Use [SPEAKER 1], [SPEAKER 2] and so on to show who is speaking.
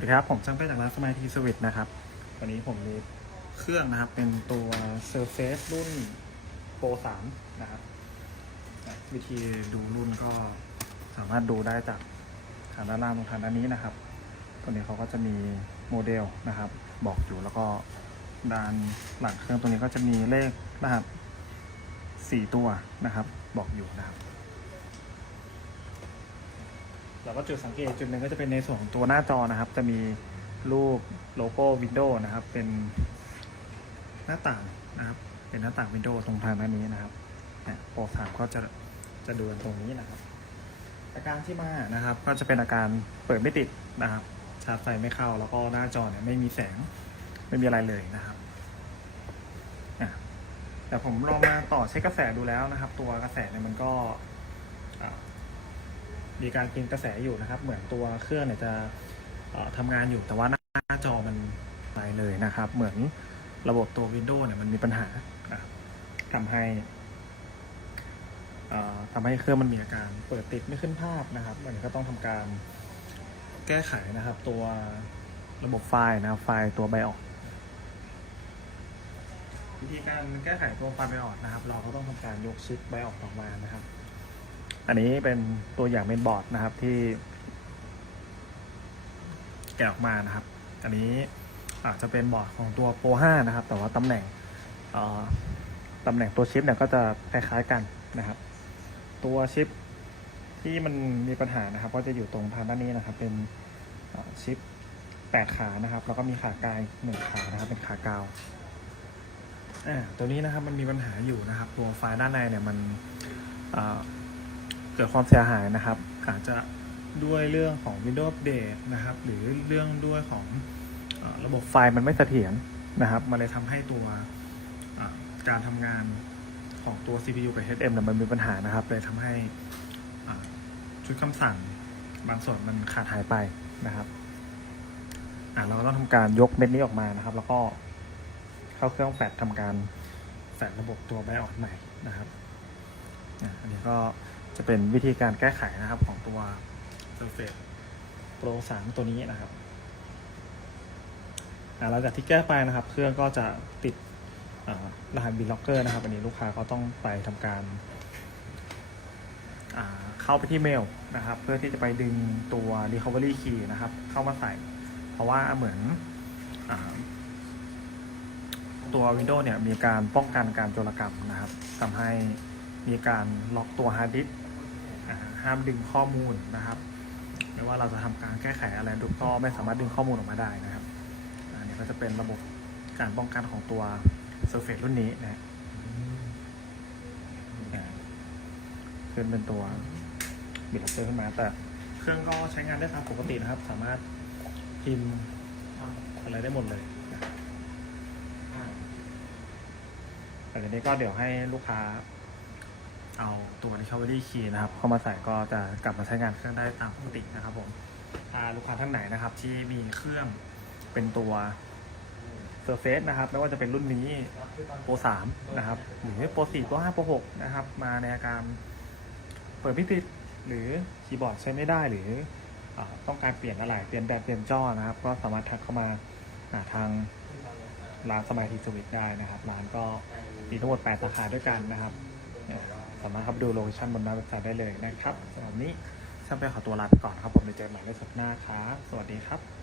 [SPEAKER 1] วัสดีครับ ผมช่างเป้จากร้านสมาร์ทีสวิตนะครับ วันนี้ผมมีเครื่องนะครับ เป็นตัว Surface รุ่น Pro 3 นะครับ วิธีดูรุ่นก็สามารถดูได้จากฐานด้านล่างตรงฐานด้านนี้นะครับ ตัวนี้เขาก็จะมีโมเดลนะครับ บอกอยู่แล้วก็ด้านหลังเครื่องตัวนี้ก็จะมีเลขนะครับสี่ตัวนะครับ บอกอยู่นะครับ แล้วก็จุดสังเกตจุดหนึ่งก็จะเป็นในส่วนของตัวหน้าจอนะครับ จะมีรูปโลโก้ Windows นะครับ เป็นหน้าต่างนะครับ เป็นหน้าต่าง Windows ตรงทางด้านนี้นะครับโปรสามก็จะจะดูตรงนี้นะครับ อาการที่มานะครับ ก็จะเป็นอาการเปิดไม่ติดนะครับ ชาร์จไฟไม่เข้า แล้วก็หน้าจอเนี่ยไม่มีแสงไม่มีอะไรเลยนะครับแต่ผมลองมาต่อเช็คกระแสดูแล้วนะครับ ตัวกระแสเนี่ยมันก็ มีการกินกระแสอยู่นะครับ เหมือนตัวเครื่องเนี่ยจะเอ่อทำงานอยู่แต่ว่าหน้าจอมันไปเลยนะครับ เหมือนระบบตัว Windows เนี่ยมันมีปัญหานะครับทำให้เอ่อทำให้เครื่องมันมีอาการเปิดติดไม่ขึ้นภาพนะครับ มันก็ต้องทำการแก้ไขนะครับ ตัวระบบไฟล์นะครับไฟล์ตัวไบออกวิธีการแก้ไขตัวไฟล์ไบออกนะครับ เราก็ต้องทำการยกชิปไบออกออกมานะครับ อันนี้เป็นตัวอย่างเมนบอร์ดนะครับที่ แกะออกมานะครับ อันนี้อาจจะเป็นบอร์ดของตัว Pro 5 นะครับ แต่ว่าตำแหน่งตำแหน่งตัวชิปเนี่ยก็จะคล้ายๆกันนะครับ ตัวชิปที่มันมีปัญหานะครับ ก็จะอยู่ตรงทางด้านนี้นะครับ เป็นชิป 8 ขานะครับ แล้วก็มีขากาย1ขานะครับ เป็นขากาวตัวนี้นะครับมันมีปัญหาอยู่นะครับ ตัวไฟล์ด้านในเนี่ยมันอ กิดความเสียหายนะครับ อาจจะด้วยเรื่องของ Windows Update นะครับ หรือเรื่องด้วยของอระบบไฟล์มันไม่เสถียรนะครับมันเลยทำให้ตัวการทำงานของตัว CPU กับ HM มันมีปัญหานะครับ เลยทำให้ชุดคำสั่งบางส่วนมันขาดหายไปนะครับเราก็ต้องทำการยกเม็ดนี้ออกมานะครับ แล้วก็เข้าเครื่องแฟลชทำการแฟลชระบบตัวไบออดใหม่นะครับอันนี้ก็ จะเป็นวิธีการแก้ไขนะครับของตัว Surface Pro 3 ตัวนี้นะครับหลังจากที่แก้ไปนะครับ เครื่องก็จะติดรหัสบิล็อกเกอร์นะครับ อันนี้ลูกค้าก็ต้องไปทำการเข้าไปที่เมลนะครับ เพื่อที่จะไปดึงตัว Recovery Key นะครับ เข้ามาใส่ เพราะว่าเหมือนอตัว Windows เนี่ยมีการป้องกันการโจรกรรมนะครับทำให้มีการล็อกตัวฮาร์ดดิส ห้ามดึงข้อมูลนะครับ ไม่ว่าเราจะทำการแก้ไขอะไรดูก็ไม่สามารถดึงข้อมูลออกมาได้นะครับ อันนี้ก็จะเป็นระบบการป้องกันของตัว Surface รุ่นนี้นะอ่าขึ้นเป็นตัวบิดล็อกเกอร์ขึ้นมา แต่เครื่องก็ใช้งานได้ตามปกตินะครับ สามารถพิมพ์อะไรได้หมดเลยนะครับแต่ทีนี้ก็เดี๋ยวให้ลูกค้า เอาตัว Recovery Key นะครับเข้ามาใส่ก็จะกลับมาใช้งานเครื่องได้ตามปกตินะครับผมถ้าลูกค้าท่านไหนนะครับ ที่มีเครื่องเป็นตัว Surface นะครับไม่ว่าจะเป็นรุ่นนี้ Pro 3นะครับหรือ Pro 4 Pro 5 Pro 6นะครับ มาในอาการเปิดไม่ติดหรือคีย์บอร์ดใช้ไม่ได้หรืออต้องการเปลี่ยนอะไรเปลี่ยนแบบเปลี่ยนจอนะครับ ก็สามารถทักเข้ามาหาทางร้านสมาธิสวิตได้นะครับ ร้านก็มีทั้งหมด 8 สาขาด้วยกันนะครับ สามารถเข้าไปดูโลเคชั่นบนหน้าเว็บไซต์ได้เลยนะครับสำหรับนนี้ช่างไปขอตัวลาไปก่อนครับผมเดี๋ยวเจอกันใหม่ในสัปดาห์หน้าครับสวัสดีครับ